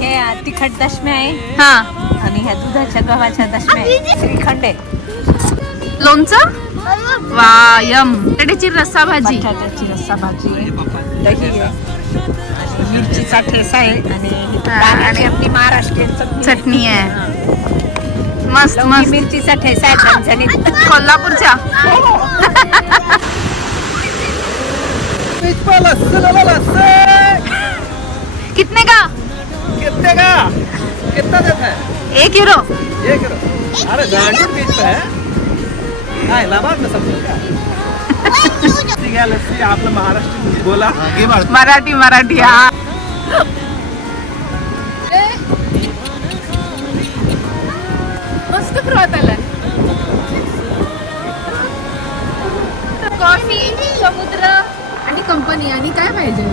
हे तिखट दशम्या आहे. हा. आणि ह्या दुधाच्या गव्हाच्या दशम्या आहे. श्रीखंड आहे. लोणचं? वायम बटाट्याची रस्सा भाजी बटाट्याची रस्सा भाजी आहे. दही आहे. मिरचीचा ठेसा आहे. आणि हा, आणि आपली महाराष्ट्रीयन चटणी चटणी आहे. मस्त लवंगी मस्त. मिरचीचा ठेसा आहे झणझणीत कोल्हापूरच्या. बीच पॅलेस कितने का? कितने का? कितना देता है? एक युरो। ये करो अरे गांधी बीच पे है। हाँ इलाहाबाद में सब लोग लस्सी घ्या लस्सी आपलं महाराष्ट्र बोला। मराठी मराठी हा। मस्त प्रवास आला कंपनी आणि काय पाहिजे?